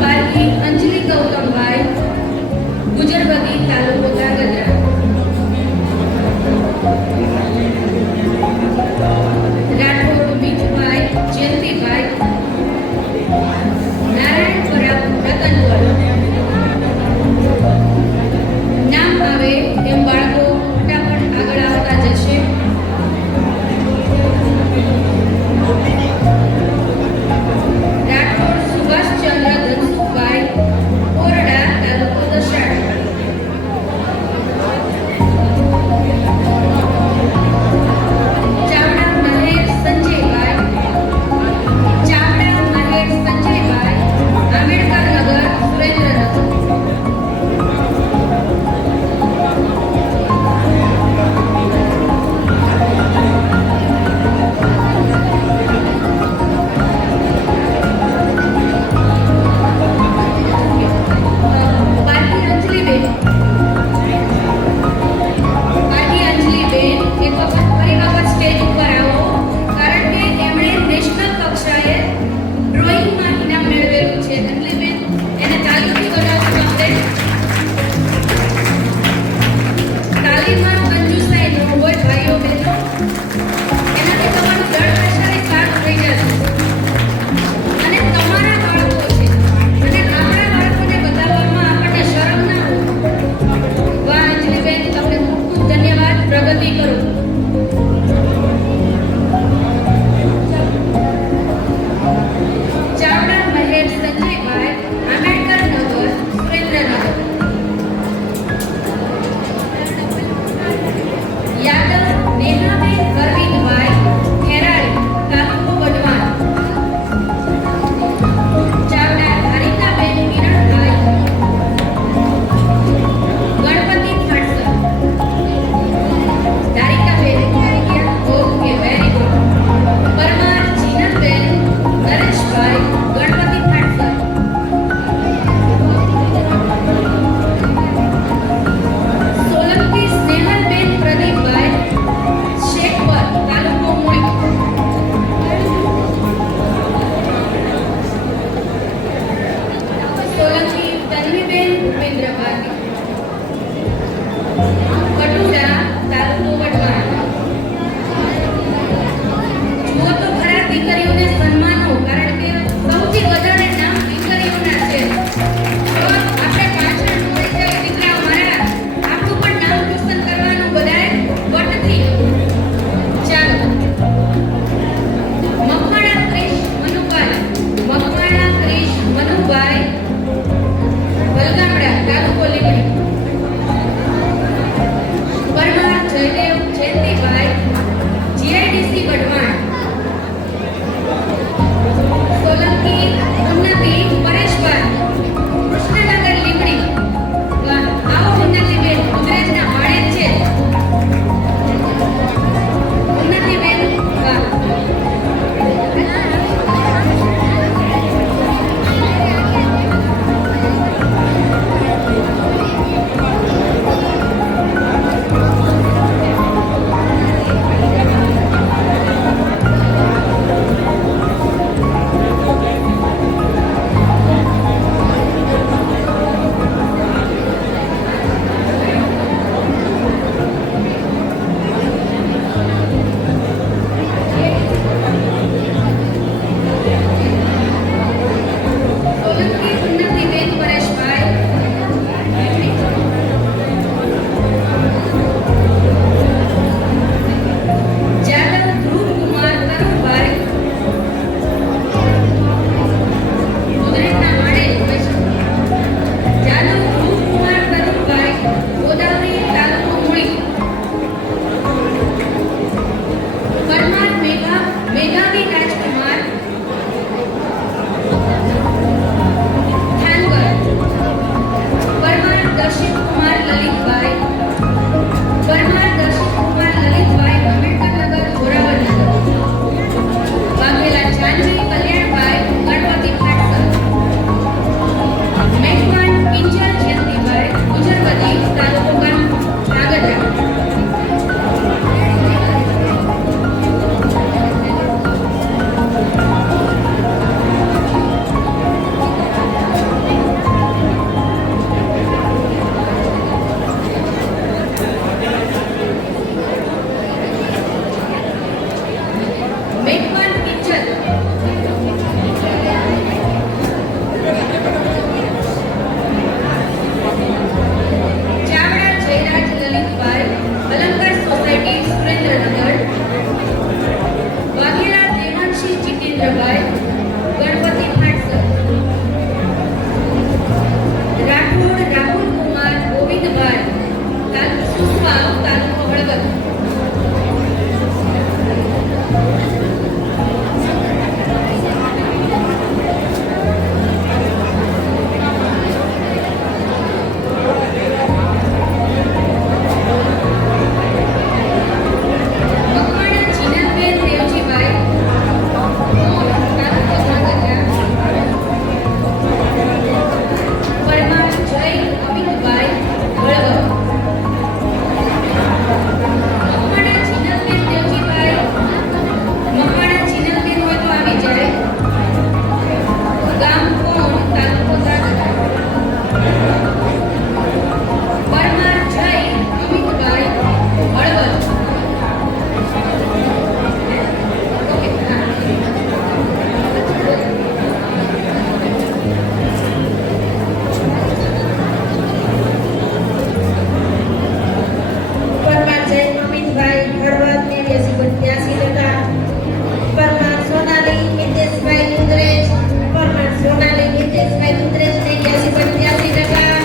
પારકી અંજલિ ગૌતમભાઈ, ગુજરબગી, તાલુકો ધ્રાંગધ્રા. રાઠોડ મીઠભાઈ જયંતિભાઈ, નારાયણપુરા રતનપુર. નામ આવે તેમ બાળકો ફટાફટ આગળ આવતા જશે. રાઠોડ સુભાષચંદ્ર ધનસુખભાઈ, કોરડા, તાલુકો દસાડ. રવિન્દ્રભાઈ, ગણપતિ ફાટસર. રાઠોડ રાહુલ કુમાર ગોવિંદભાઈ, સુસવાવ, તાલુકો હળવદ. મકવાણા જીનલબેન દેવજીભાઈ, તાલુકો ધ્રાંગધ્રા. પરમાર જય અમિતભાઈ, હળવદ. મકવાણા જીનલબેન દેવજીભાઈ, મકવાણા જીનલબેન હોય તો આવી જાય. ગામ કોણ, તાલુકો ધ્રાંગધ્રા. પરમાર જય અમિતભાઈ, હળવદ. ઓકે, હા. પરમાર જય અમિતભાઈ, હળવદ 83-82%. પરમાર સોનાલી મિતેશભાઈ દુધરેજ, પરમાર સોનાલી મિતેશભાઈ દુધરેજ 83-82%.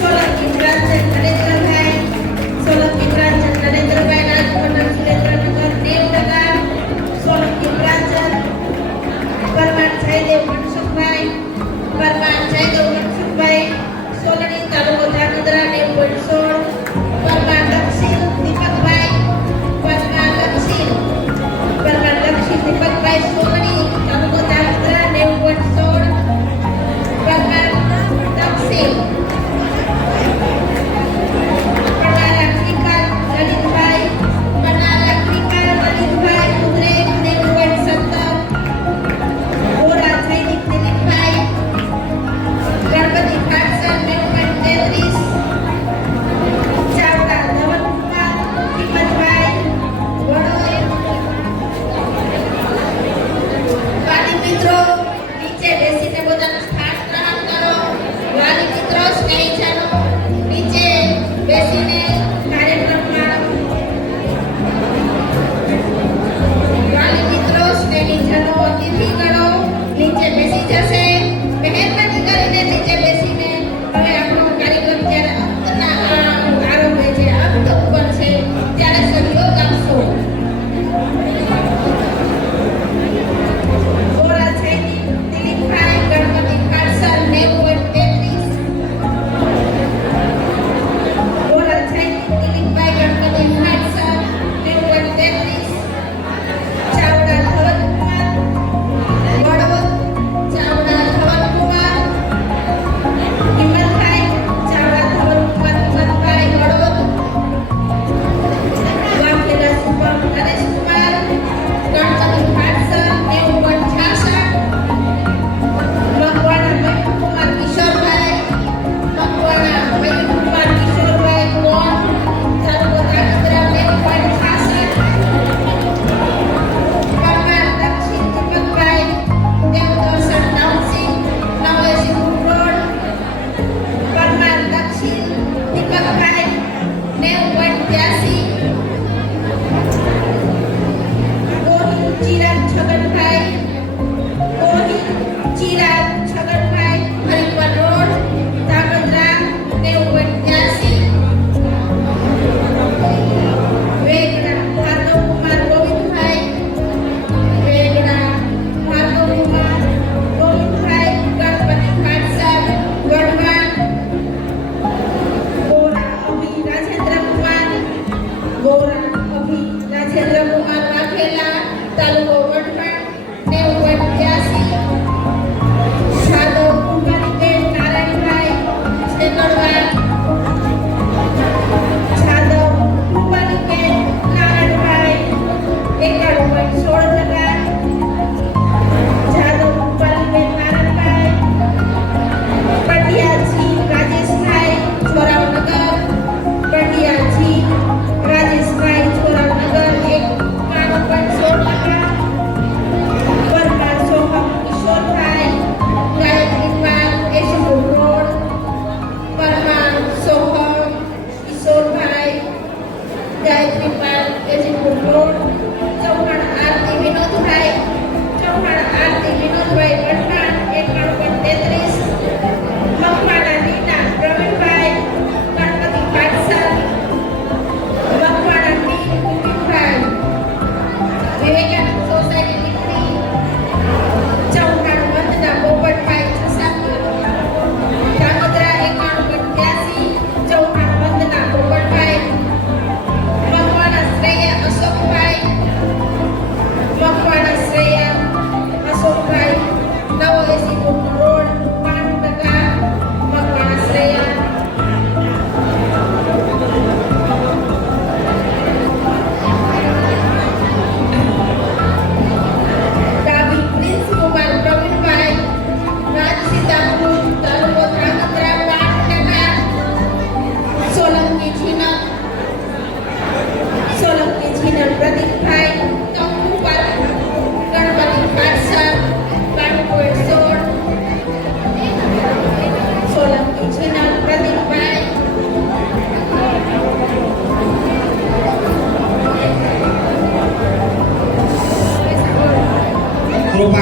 સોલંકી પ્રાંજલ નરેન્દ્રભાઈ, સોલંકી પ્રાંજલ નરેન્દ્રભાઈ રાજકોટ સુરેન્દ્રનગર 90%. સોલંકી પ્રાંજલ. પરમાર જયદેવ મનસુખભાઈ, પરમાર જયદેવ મનસુખભાઈ, સોલણી તાલુકો ધ્રાંગધ્રા 90.16. પરમાર દક્ષિણ દીપકભાઈ, પરમાર દક્ષિણ દીપકભાઈ, સોલણી તાલુકો ધ્રાંગધ્રા 90.16. પરમાર દક્ષિણ. પરમાર ક્રિકલ લલિતભાઈ, પરમાર ક્રિકલ લલિતભાઈ ઉદરેજ 90.17. ગોરા સૈનિક દિલીપભાઈ, ગણપતિ ફાટસર 90.33. ચાવડા ધવલકુમાર હિંમતભાઈ, વડોય. વાલી મિત્રો, નીચે બેસીને પોતાનું સ્થાન ગ્રહણ કરો. વાલી મિત્રો, સ્નેહીજનો,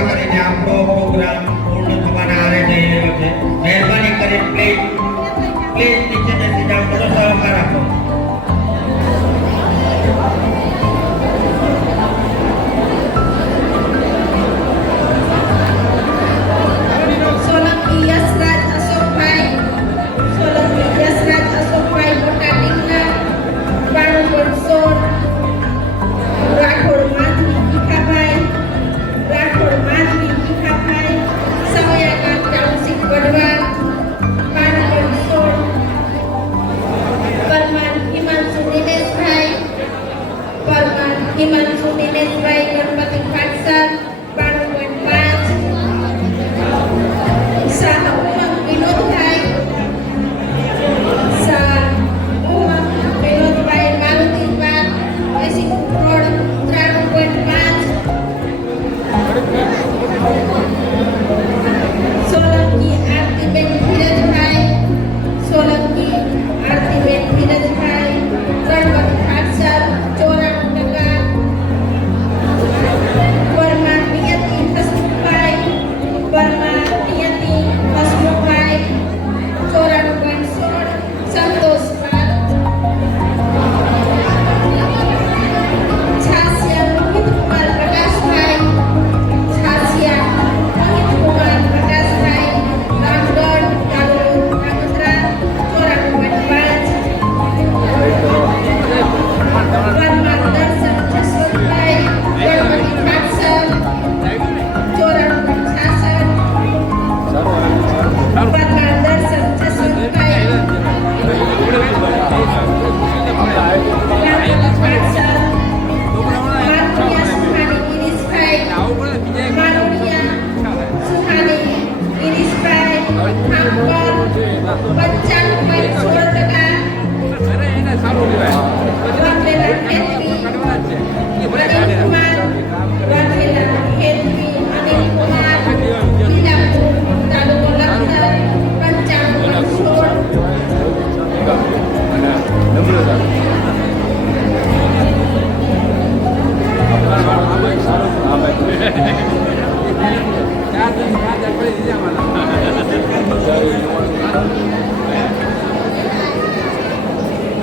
કૃપા કરીને આપણો પ્રોગ્રામ પૂર્ણ થવાના આરે જઈ રહ્યો છે. મહેરબાની કરી પ્લીઝ નીચે બેસી જાઓ, થોડો સહકાર આપો. સોલંકી યશરાજ અશોકભાઈ, સોલંકી યશરાજ અશોકભાઈ મોટા ટીમના 92.16. રાઠોડ માધવી ભીખાભાઈ, રાઠોડ માધવી ભીખાભાઈ, સમયાના ટાઉનશીપ ગઢવા 92.16. પરમાર હિમાંશુ દિનેશભાઈ, પરમાર હિમાંશુ દિનેશભાઈ ગણપતિ ખાટસર 92.5. શાહ ઉમંગ વિનોદભાઈ, શાહ ઉમંગ વિનોદભાઈ મારુતિપાલ 83.5. સોલંકી આરતીબેન ધીરજભાઈ, સોલંકી આરતીબેન ધીરજભાઈ ગણપતિ ખાટસર 94%. પરમાર નિયતિ હસમુખભાઈ, પરમાર નિયતિ હસમુખભાઈ 94.16. સંતોષ પાલ, છાસિયા મોહિત કુમાર પ્રકાશભાઈ, છાસિયા મોહિત કુમાર પ્રકાશભાઈ રામગઢ તાલુકો નાગોદરા 94.5. પરમાર દર્શન જસવંતભાઈ ગણપતિ ખાટસર 94.66. પરમાર દર્શન જસવંતભાઈ માનોડિયા સુહાની ગિરીશભાઈ, માનોડિયા સુહાની ગિરીશભાઈ ઠાકોર 95.16%. વાઘેલા હેતવી અનિલકુમાર, વાઘેલા હેતવી અનિલકુમાર લીલાપુર તાલુકો લખતર 95.16.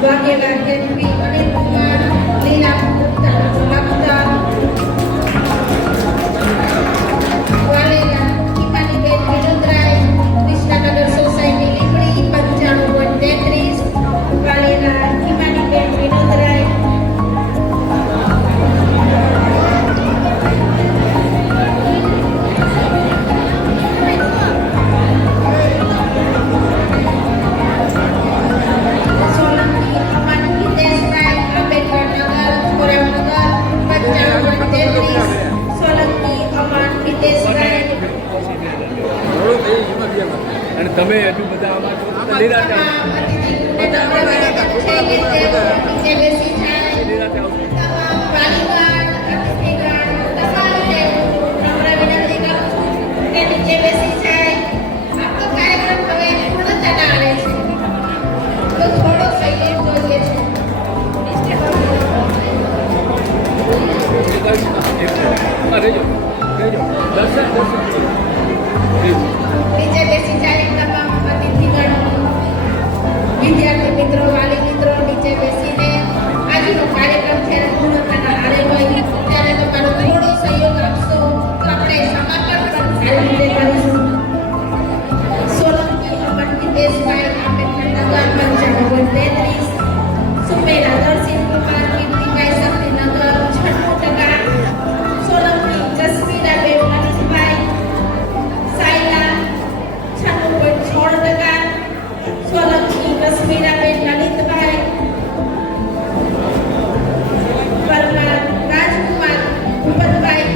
વાઘેલા હેતવી અનિલકુમાર લીલાપુર તાલુકો લખતર. વાલેલા હિમાનીબેન વિનોદરાય કૃષ્ણનગર સોસાયટી લીંબડી 95.33. વાલેલા હિમાનીબેન વિનોદરાય. સોલંકી અમન હિતેશભાઈ આંબેડકરનગર ખોરામનગર 55.33. સોલંકી અમન હિતેશભાઈ. અને તમે હજુ બધા આમાં છો તો નિરાતે આવજો. તમામ અતિથિગૃહને નમ્ર વિનંતી છે કે તેઓ નીચે બેસી જાય. નિરાતે આવજો. તમામ વાલીગણ, અતિથિગણ, તમામને નમ્ર વિનંતી કરું છું કે નીચે બેસી જાય. આપણો કાર્યક્રમ હવે પૂર્ણતાના આરે છે, તો થોડો સહયોગ જોઈએ છે. રહેજો દર્શન નીચે બેસી જાય તમામ અતિથિગણ, વિદ્યાર્થી મિત્રો, વાલી મિત્રો નીચે બેસીને આજનો કાર્યક્રમ જ્યારે પૂર્ણતાના આરે હોય ત્યારે તમારો થોડો સહયોગ આપશો તો આપણે સમાપન પણ સારી રીતે કરીશું. સોલંકી અમન હિતેશભાઈ આંબેડકરનગર 95.33. સુમેરા દર્શિત કુમાર કીર્તિભાઈ શક્તિનગર 96%. સોલંકી જસમીરાબેન અનિલભાઈ સાયલા 96.16%. સોલંકી જસમીરાબેન લલિતભાઈ. પરમાર રાજકુમાર ભૂપતભાઈ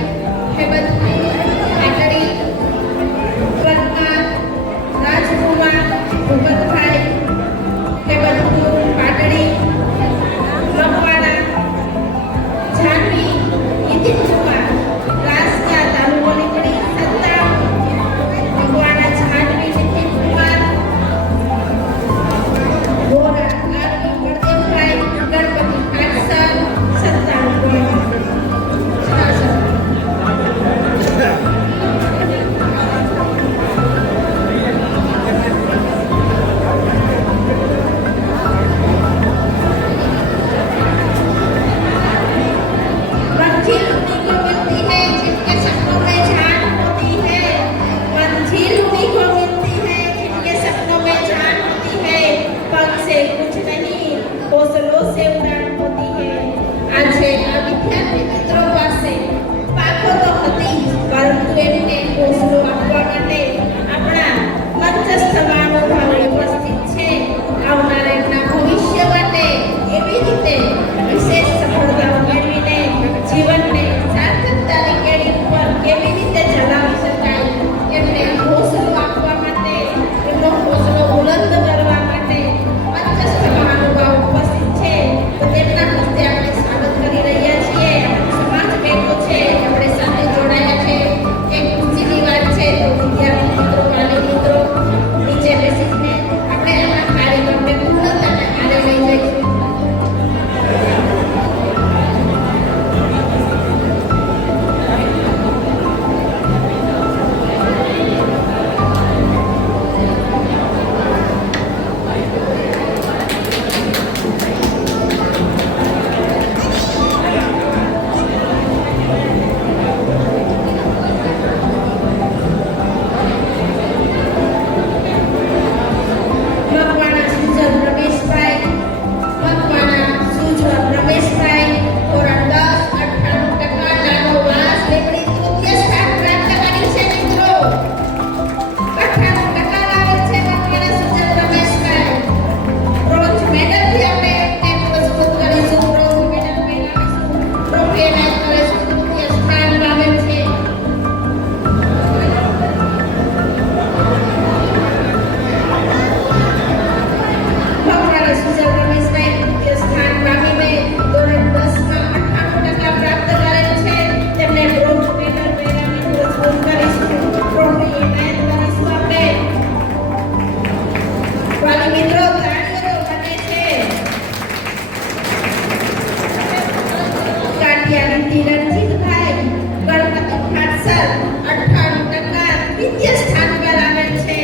98% દ્વિતીય સ્થાન પર આવેલ છે.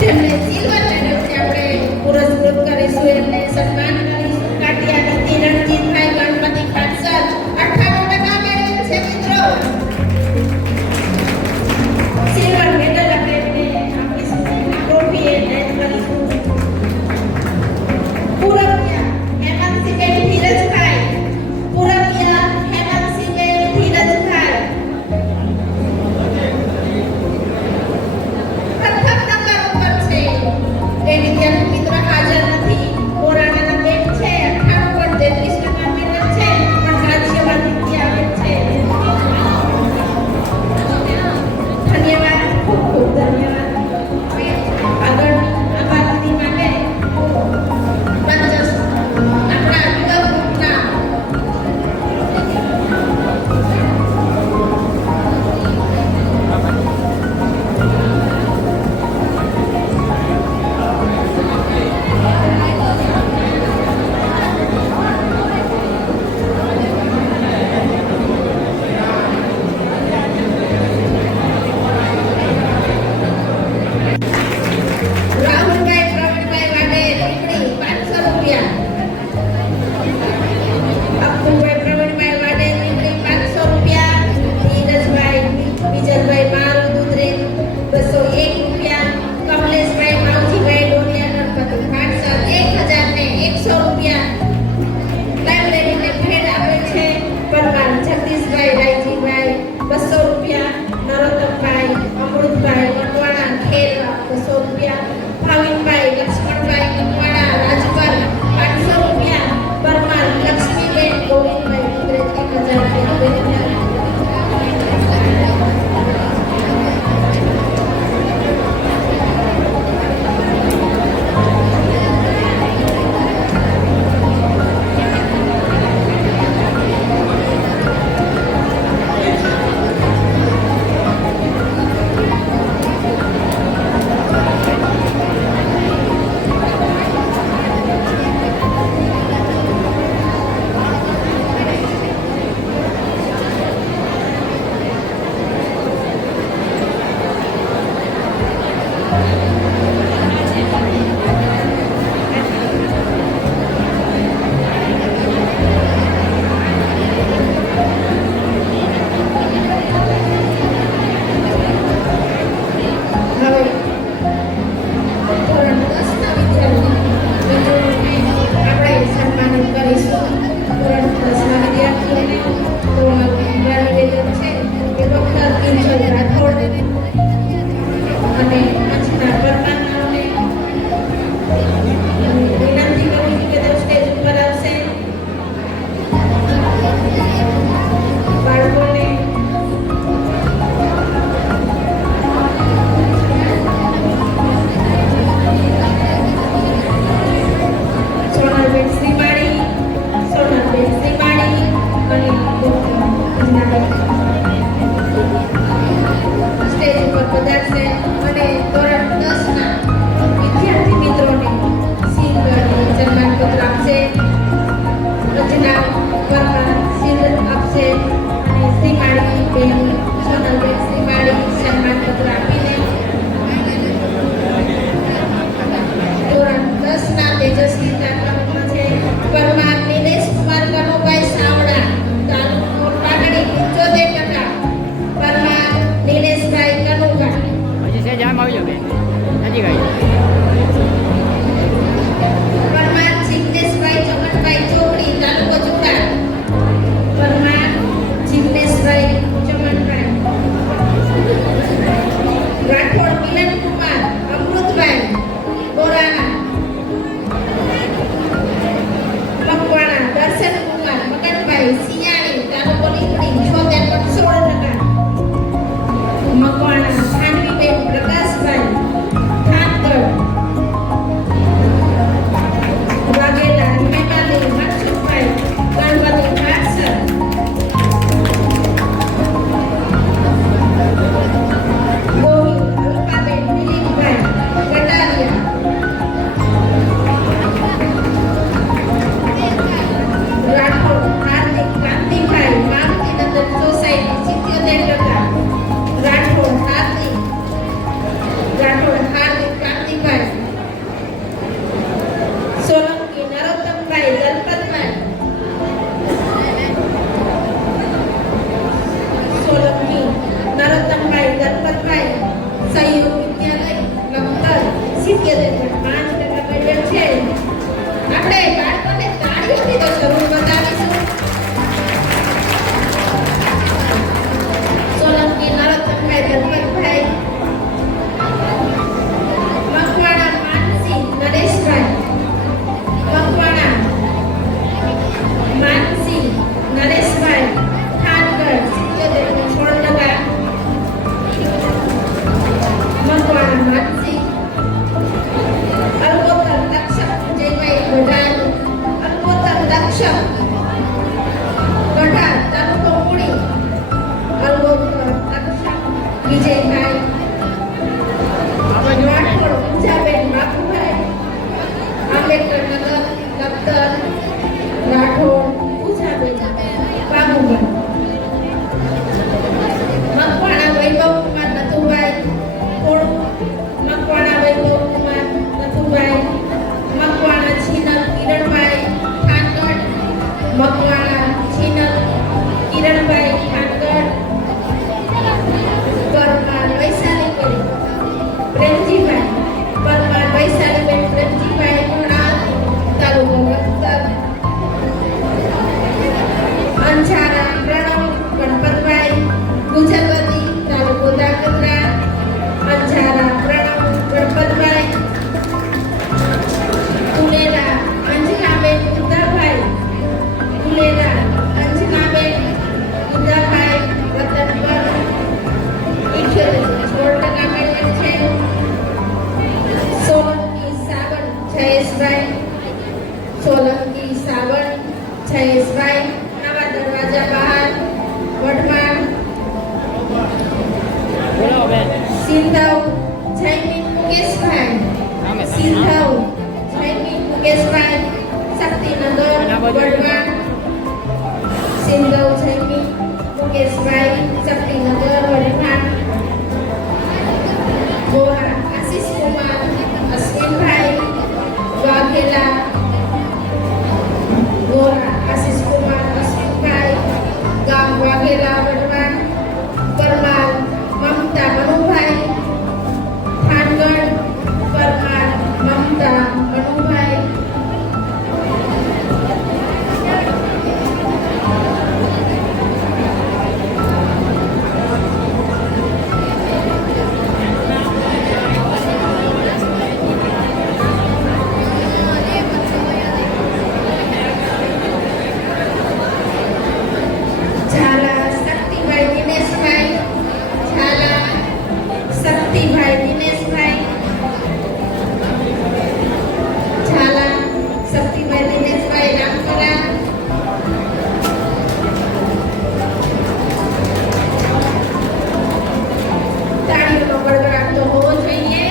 જેમને સિલ્વર મેડલથી આપણે પુરસ્કૃત કરીશું, એમને સન્માન કરીશું. કાટિયાની રણજીતભાઈ ગણપતિ ખાનસર 98% મેળવેલ છે મિત્રો. સિલ્વર મેડલ આપણે એમને આપીશું. ટ્રોફી એમને કરીશું. પૂરબિયા હેમંતસિંહબેન ધીરજભાઈ, પૂરબિયા હેમંતસિંહબેન ધીરજભાઈ સિંધવ જયમીન મુકેશભાઈ, સિંધવ જયમીન મુકેશભાઈ, શક્તિનગર વઢવાણ. સિંધવ જયમીન મુકેશભાઈ, શક્તિનગર વઢવાણ. ગોરા આશીષ કુમાર અશ્વિનભાઈ વાઘેલા. ગોરા આશીષ કુમાર અશ્વિનભાઈ, ગામ વાઘેલા વઢવાણ. પરમાર મમતા મનુભાઈ, થાનગઢ. પરમાર મમતા મનુભાઈ. ઝાલા શક્તિભાઈ દિનેશભાઈ, ઝાલા શક્તિભાઈ દિનેશભાઈ, ઝાલા શક્તિભાઈ દિનેશભાઈ રામપરા. તાળીઓનો ગડગડાટ તો હોવો જોઈએ.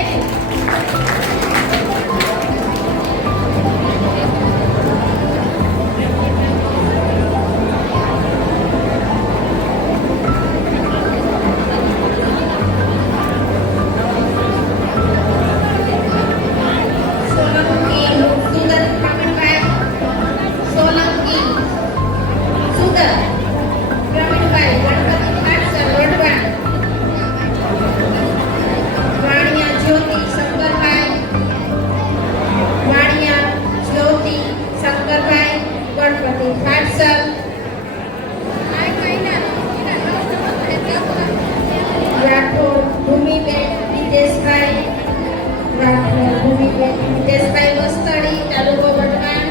સોલંકી સુગત પ્રવીણભાઈ, સોલંકી સુગત પ્રવીણભાઈ, ગણપતિ પાટસર વઢવાણ. વાણિયા જ્યોતિ શંકરભાઈ, વાણિયા જ્યોતિ શંકરભાઈ, ગણપતિ પાટસર. રાઠોડ ભૂમિબેન હિતેશભાઈ, રાઠોડ ભૂમિબેન હિતેશભાઈ વસ્તડી, તાલુકો વઢવાણ.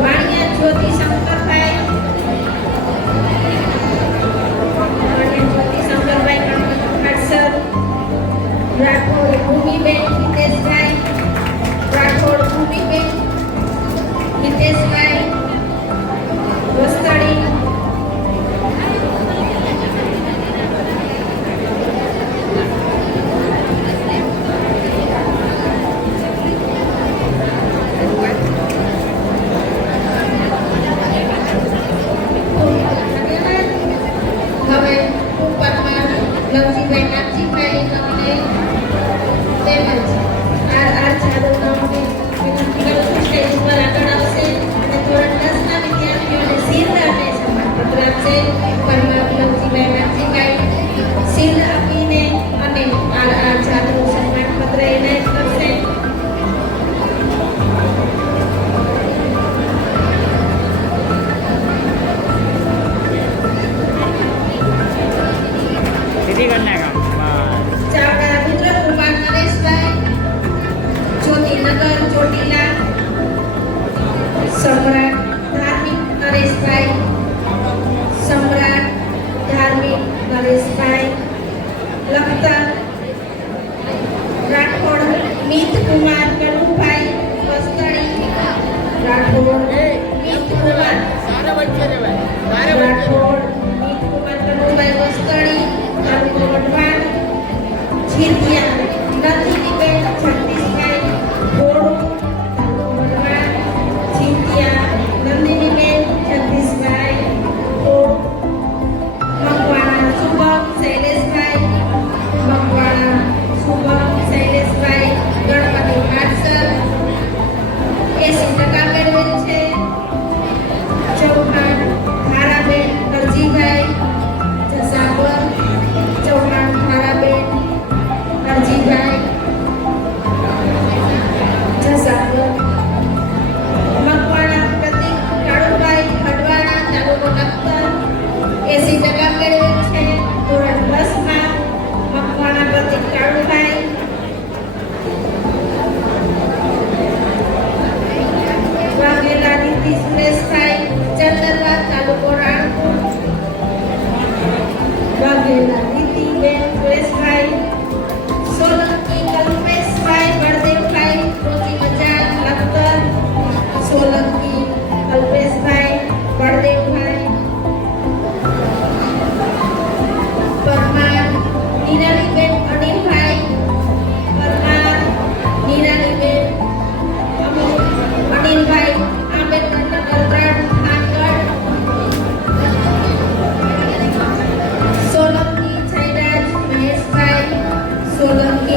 વાણિયા જ્યોતિ શંકરભાઈ, વાણિયા જ્યોતિ શંકરભાઈ, ગણપતિ પાટસર. રાઠોડ ભૂમિબેન હિતેશભાઈ, રાઠોડ ભૂમિબેન હિતેશભાઈ વસ્તડી. હવે ઉપરમાં લવજીભાઈ નાથજીભાઈ તમને તેમજ આર ઝાડુ તમને વિનંતી કરું છું સ્ટેજ ઉપર આગળ આવશે અને થોડા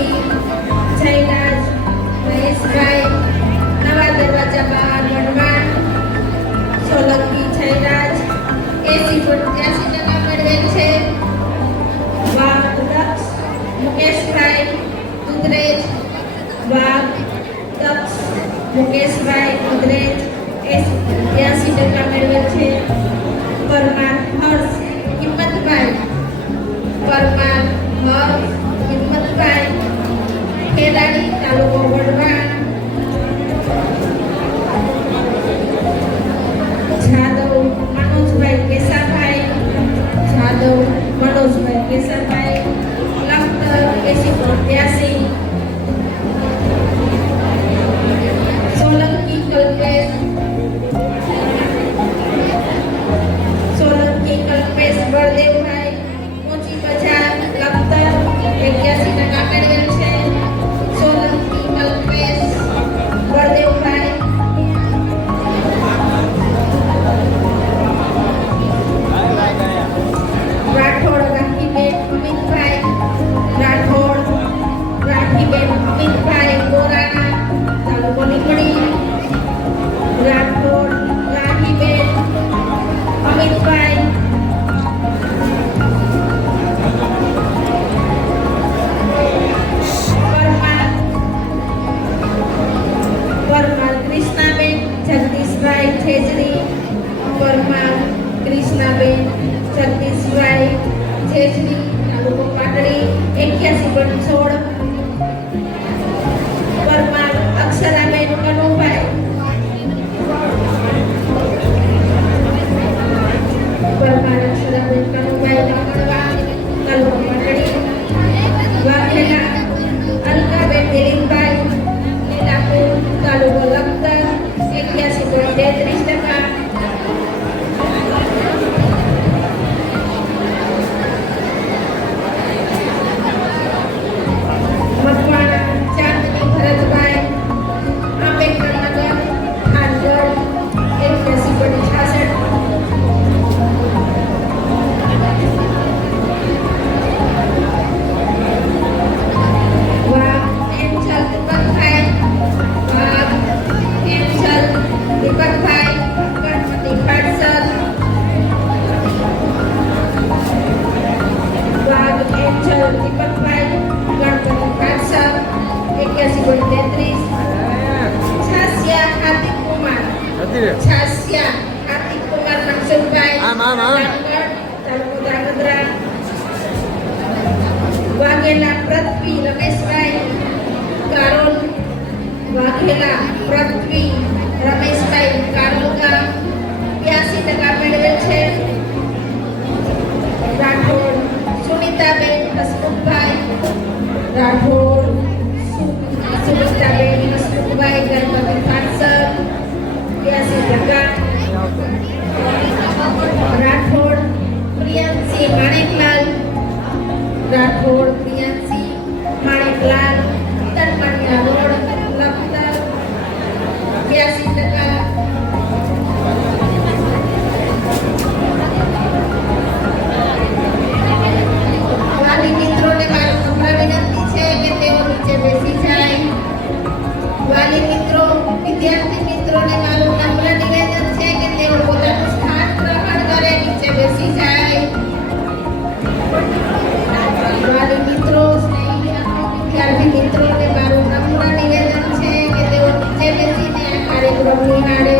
સોલંકી જયરાજ મહેશભાઈ નવા દરવાજા બહાર વઢવાણ સોલંકી જયરાજ 80% મેળવેલ છે. વાઘ દક્ષ મુકેશભાઈ દુધરેજ વાઘ દક્ષ મુકેશભાઈ દુધરેજ 82% મેળવેલ છે. પરમાર હર્ષ હિંમતભાઈ પરમાર હર્ષ હિંમતભાઈ ખેરાડી તાલુકો વઢવાણ જાદવ મનોજભાઈ કેસાભાઈ જાદવ મનોજભાઈ કેસાભાઈ લખતર 8083 સોલંકી કલ્પેશ બળદેવભાઈ મોચી બજાર લખતર 81% મેળવેલ છે. સોલંકી કલ્પેશ બળદેવભાઈ રાઠોડ રાખીબેન અમિતભાઈ રાઠોડ રાખીબેન અમિતભાઈ ગોરાણા તાલુકો નીકળી રાઠોડ રાખીબેન અમિતભાઈ પરમાર કૃષ્ણાબેન જગદીશભાઈ છેજરી પરમાર કૃષ્ણાબેન જગદીશભાઈ છેજરી તાલુકો પાટડી 81.16 પરમાર અક્ષરાબેન કનુભાઈ પરમાર અક્ષરાબેન કનુભાઈ મંગળવા તાલુકો પાટડી વાઘેલા અલકાબેન દિલીપભાઈ લીલાપુર તાલુકો લખતર 81.33%. મકવાણા ચાંદની ભરતભાઈ આંબેડકરનગર ખાનગઢ 81.66. વાઘ એન્જલ દીપકભાઈ વાઘ એન્જલ દીપકભાઈ ગણપતિ પાટસર વાઘ એન્જલ દીપકભાઈ ગણપતિ પાટસર 81.33. છાસિયા હાર્દિક કુમાર છાસિયા હાર્દિક કુમાર મનસુખભાઈ તાલુકો ધાંગધ્રા વાઘેલા પૃથ્વી રમેશભાઈ કારોલ વાઘેલા પૃથ્વી રમેશભાઈ કારોલ ગામ 82% મેળવેલ છે. રાઠોડ સુનિતાબેન હસમુખભાઈ રાઠોડ સુનિતાબેન હસમુખભાઈ ગણપતિ પાટસર 82%. રાઠોડ પ્રિયાંશી માણેકલાલ રાઠોડ પ્રિયાંશી માણેકલાલ તનમણિયા રોડ લખતર 82%. વાલી મિત્રોને મારી નમ્ર વિનંતી છે કે તેઓ નીચે બેસી જાય. વાલી મિત્રો વિદ્યાર્થી મિત્રોને મારું નમ્ર નિવેદન છે કે તેઓ પોતાનું સ્થાન ગ્રહણ કરે નીચે બેસી જાય. વાલી મિત્રો વિદ્યાર્થી મિત્રોને મારું નમ્ર નિવેદન છે કે તેઓ નીચે બેસીને આ કાર્યક્રમ નિહાળે.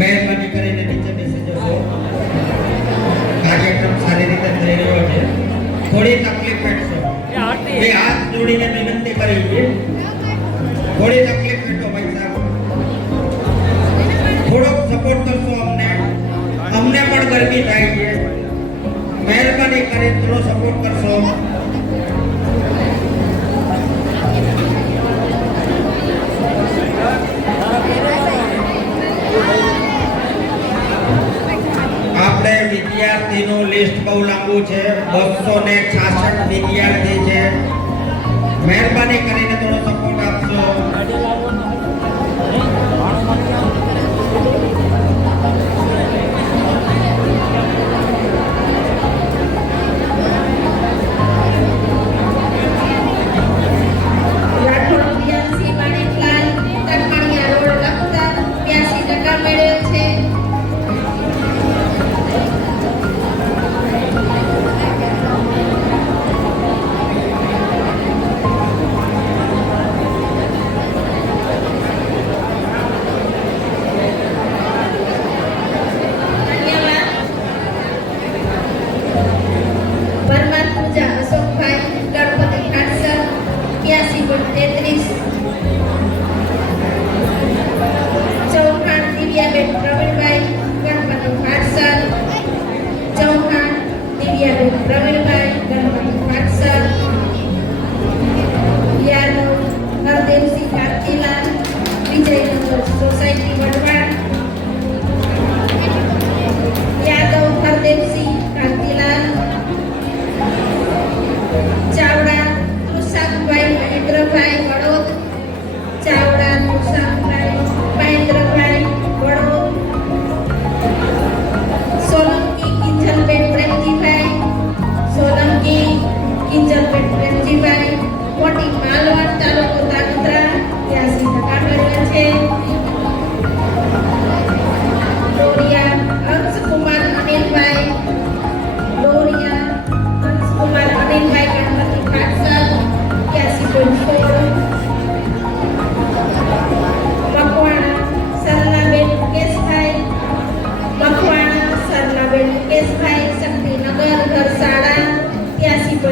મહેરબાની કરીને નીચે બેસી જશો. કાર્યક્રમ સારી રીતે થઈ રહ્યો છે. થોડી તકલીફ પડશે. બે હાથ જોડીને વિનંતી કરી છે. થોડી તકલીફ પડો ભાઈ સાહેબ. થોડોક સપોર્ટ કરશો અમને પણ ગરમી થાય છે. મહેરબાની કરીને થોડો સપોર્ટ કરશો. આપણે વિદ્યાર્થીનું લિસ્ટ બહુ લાંબુ છે. 266 વિદ્યાર્થી છે. મહેરબાની કરીને થોડો સપોર્ટ આપશો.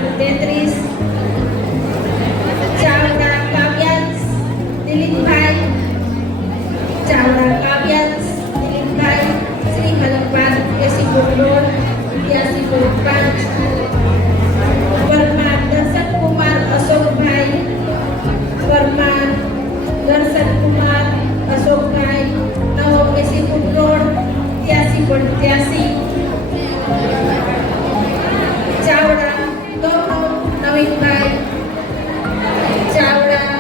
83 ચાવડા કાવ્યાંશ દિલીપભાઈ ચાવડા કાવ્યાંશ દિલીપભાઈ શ્રી હલકવાદ 83.5 પરમાર દર્શનકુમાર અશોકભાઈ પરમાર દર્શનકુમાર અશોકભાઈ 83.83 ચાવડા ગૌરવ નવીનભાઈ ચાવડા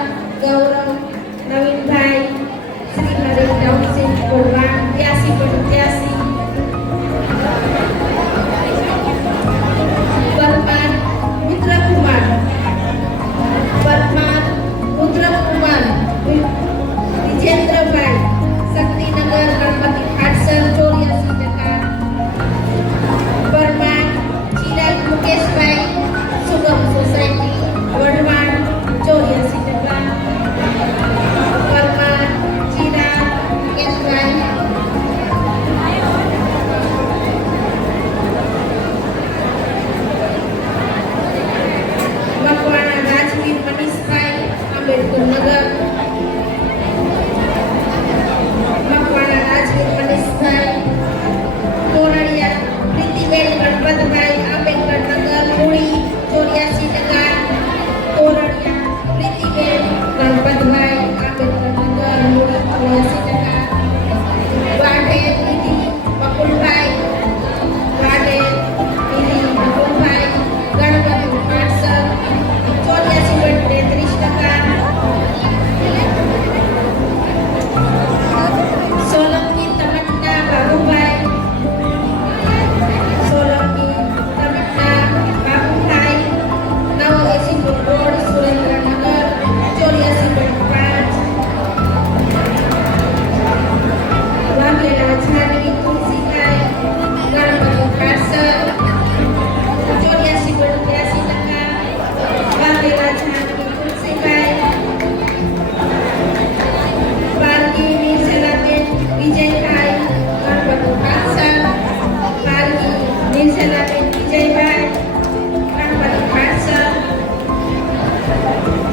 ગૌરવ નવીનભાઈ શ્રી હરે ટાઉનશીપ કોરવા 83.83 પરમાર રુદ્રકુમાર વિજેન્દ્રભાઈ શક્તિનગર ગણપતિ આઠસર 84%. પરમાર ચિરાગ મુકેશભાઈ સુગમ સોસાયટી વઢવાણ 84%. પરમાર ચિરાગ મુકેશભાઈ મકવાણા રાજવીર મનીષભાઈ આંબેડકર નગર મકવાણા રાજવીર મનીષભાઈ તોરણિયા પ્રીતિબેન ગણપતભાઈ આંબેડકર નગર મૂળી 84%. તોરણિયા પ્રીતિબેન ગણપતભાઈ આંબેડકર નગર મૂળી 84%. વાઢે નિધિ બકુલભાઈ વાઢે નિધિ બકુલભાઈ ગણપતિ આઠસર 84.33%. સોલંકી તમન્ના બાબુભાઈ સોલંકી તમન્ના બાબુભાઈ 89 રોડ સુરેન્દ્રનગર 84.5. વાઘેલા જાનવી તુલસીભાઈ ગણપતિ આઠસર 84.83%. વાઘેલા જાનવી તુલસીભાઈ પારકી નિર્જલાબેન વિજયભાઈ ગણપતિ આઠસર પારકી નિર્જલાબેન વિજયભાઈ ગણપતિ આઠસર.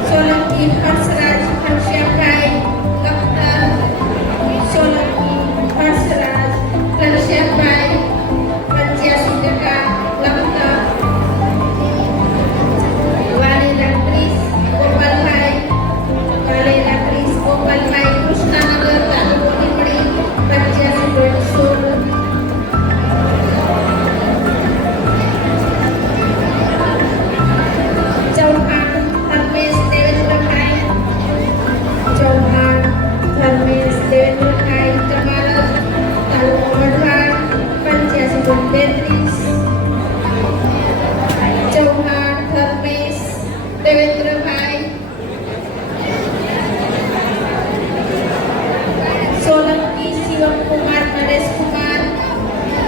સોલંકી હર્ષરાજ ઘનશ્યામભાઈ લખતર સોલંકી હર્ષરાજ ઘનશ્યામભાઈ 85% લખતર. વાલેલા ક્રિસ ગોપાલભાઈ કૃષ્ણનગર તાલુકો લીંબડી 85.16. ચૌહાણ ધર્મેશ દેવેન્દ્રભાઈ ચૌહાણ ધર્મેશ દેવેન્દ્રભાઈ તમારા તાલુકો વઢવાણ 85.33. ચૌહાણ ધર્મેશ દેવેન્દ્રભાઈ સોલંકી શિવમકુમાર નરેશકુમાર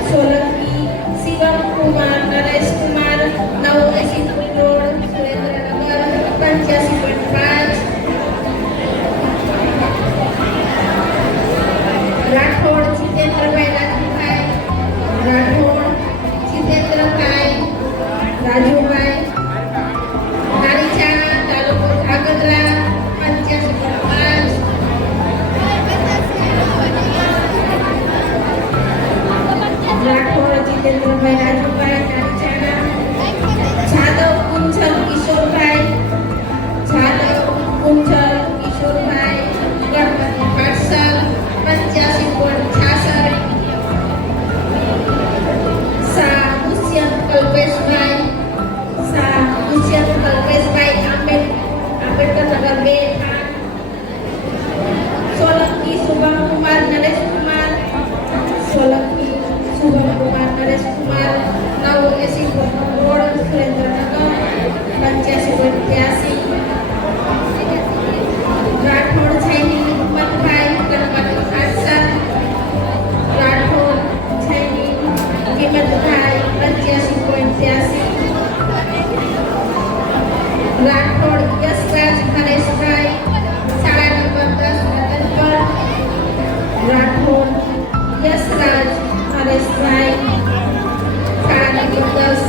સોલંકી શિવમકુમાર નરેશકુમાર 89 રોડ સુરેન્દ્રનગર 85.5. રાઠોડ જીતેન્દ્રભાઈ રાજુભાઈ નારીચાણા તાલુકો ધાંગધ્રા 85.5. રાઠોડ જીતેન્દ્રભાઈ રાજુભાઈ નારીચાણા જાદવ કુંજલ કિશોરભાઈ ગણપતિ આઠસર 85.66. શાહ દુષ્યંત કલ્પેશભાઈ આંબેડકર નગર 2 સોલંકી શુભમકુમાર નરેશકુમાર 89 રોડ સુરેન્દ્રનગર 85.83. રાઠોડ જૈની હિંમતભાઈ ગણપતિ આઠસર રાઠોડ જૈની હિંમતભાઈ 85.83. રાઠોડ યશરાજ હરેશભાઈ શાળા નંબર 10 રતનપર રાઠોડ યશરાજ હરેશભાઈ શાળા નંબર 10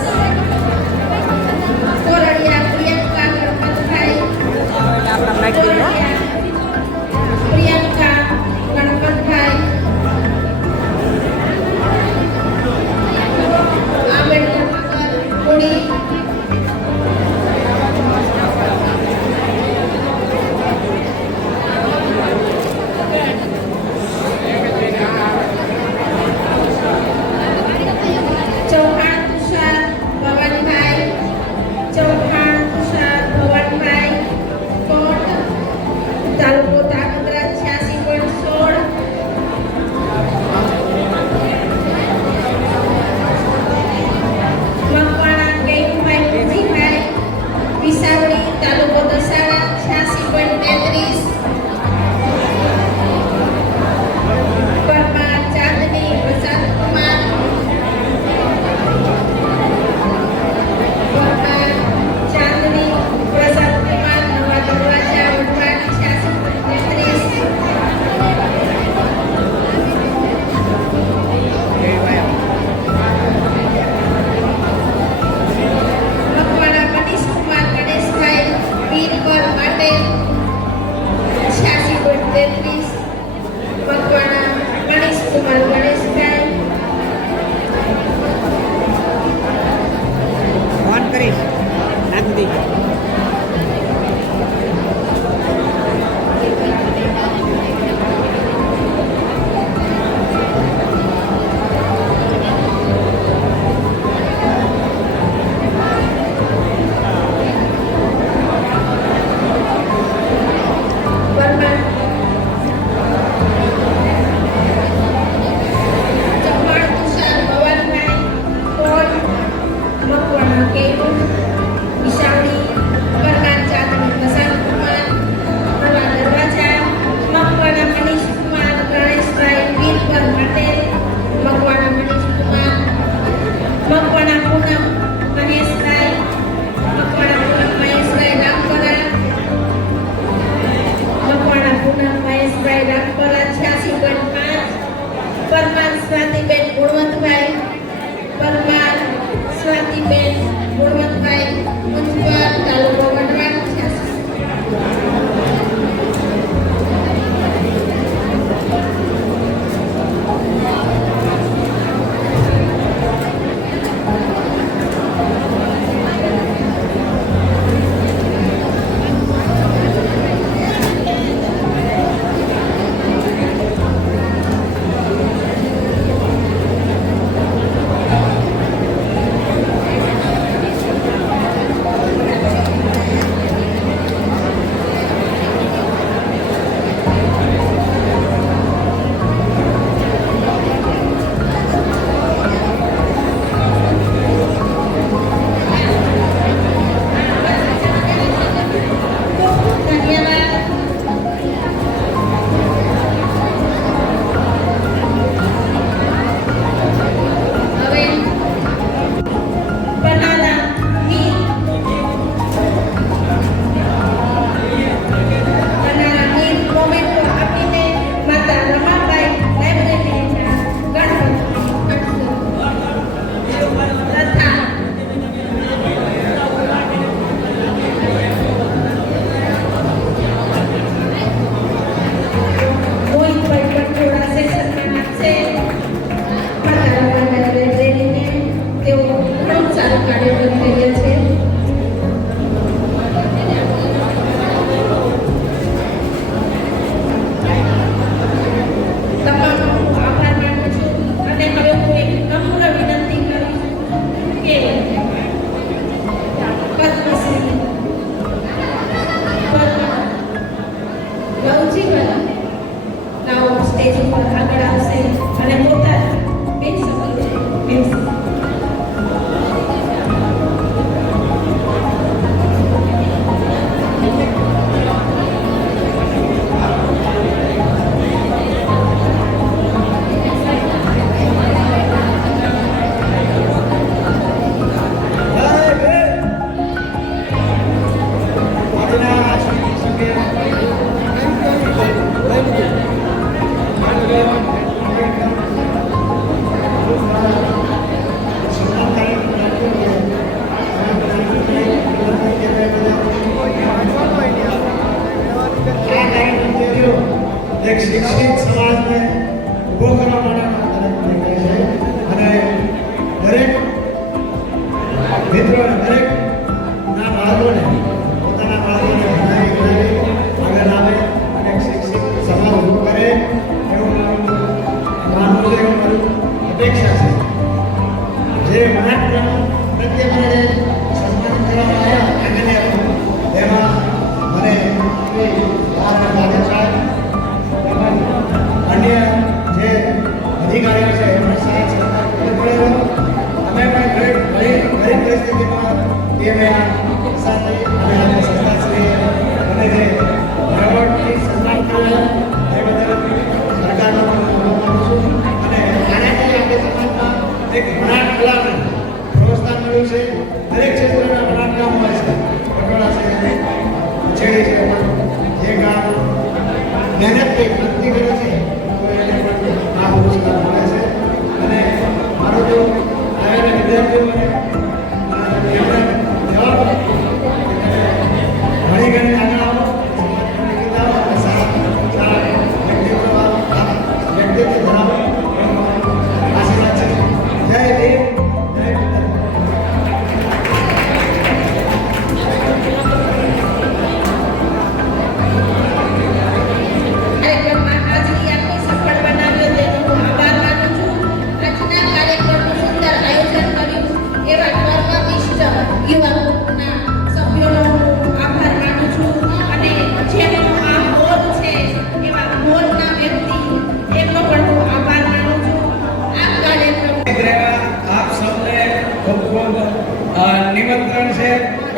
નિમંત્રણ છે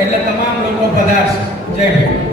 એટલે તમામ લોકો પધારશે. જય ભીમ.